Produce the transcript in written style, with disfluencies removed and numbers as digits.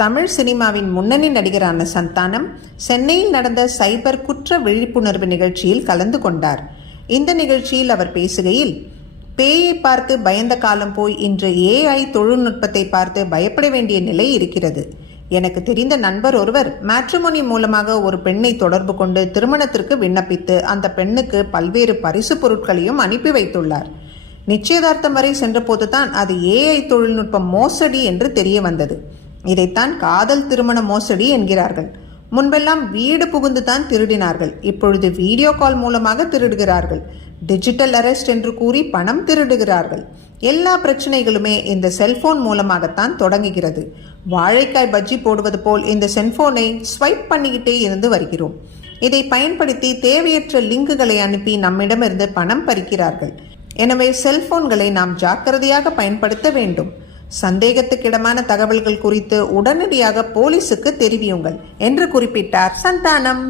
தமிழ் சினிமாவின் முன்னணி நடிகரான சந்தானம் சென்னையில் நடந்த சைபர் குற்ற விழிப்புணர்வு நிகழ்ச்சியில் கலந்து கொண்டார். இந்த நிகழ்ச்சியில் அவர் பேசுகையில், பேயை பார்த்து பயந்த காலம் போய் இன்று AI தொழில்நுட்பத்தை பார்த்து பயப்பட வேண்டிய நிலை இருக்கிறது. எனக்கு தெரிந்த நண்பர் ஒருவர் மேட்ரிமோனி மூலமாக ஒரு பெண்ணை தொடர்பு கொண்டு திருமணத்திற்கு விண்ணப்பித்து அந்த பெண்ணுக்கு பல்வேறு பரிசு பொருட்களையும் அனுப்பி வைத்துள்ளார். நிச்சயதார்த்தம் வரை சென்றபோதுதான் அது AI தொழில்நுட்பம் மோசடி என்று தெரிய வந்தது. இதைத்தான் காதல் திருமண மோசடி என்கிறார்கள். முன்பெல்லாம் வீடு புகுந்து தான் திருடினார்கள். இப்பொழுது வீடியோ கால் மூலமாக திருடுகிறார்கள். டிஜிட்டல் அரெஸ்ட் என்று கூறி பணம் திருடுகிறார்கள். எல்லா பிரச்சனைகளுமே இந்த செல்போன் மூலமாகத்தான் தொடங்குகிறது. வாழைக்காய் பஜ்ஜி போடுவது போல் இந்த செல்போனை ஸ்வைப் பண்ணிக்கிட்டே இருந்து வருகிறோம். இதை பயன்படுத்தி தேவையற்ற லிங்குகளை அனுப்பி நம்மிடமிருந்து பணம் பறிக்கிறார்கள். எனவே செல்போன்களை நாம் ஜாக்கிரதையாக பயன்படுத்த வேண்டும். சந்தேகத்துக்கிடமான தகவல்கள் குறித்து உடனடியாக போலீசுக்கு தெரிவியுங்கள் என்று குறிப்பிட்டார் சந்தானம்.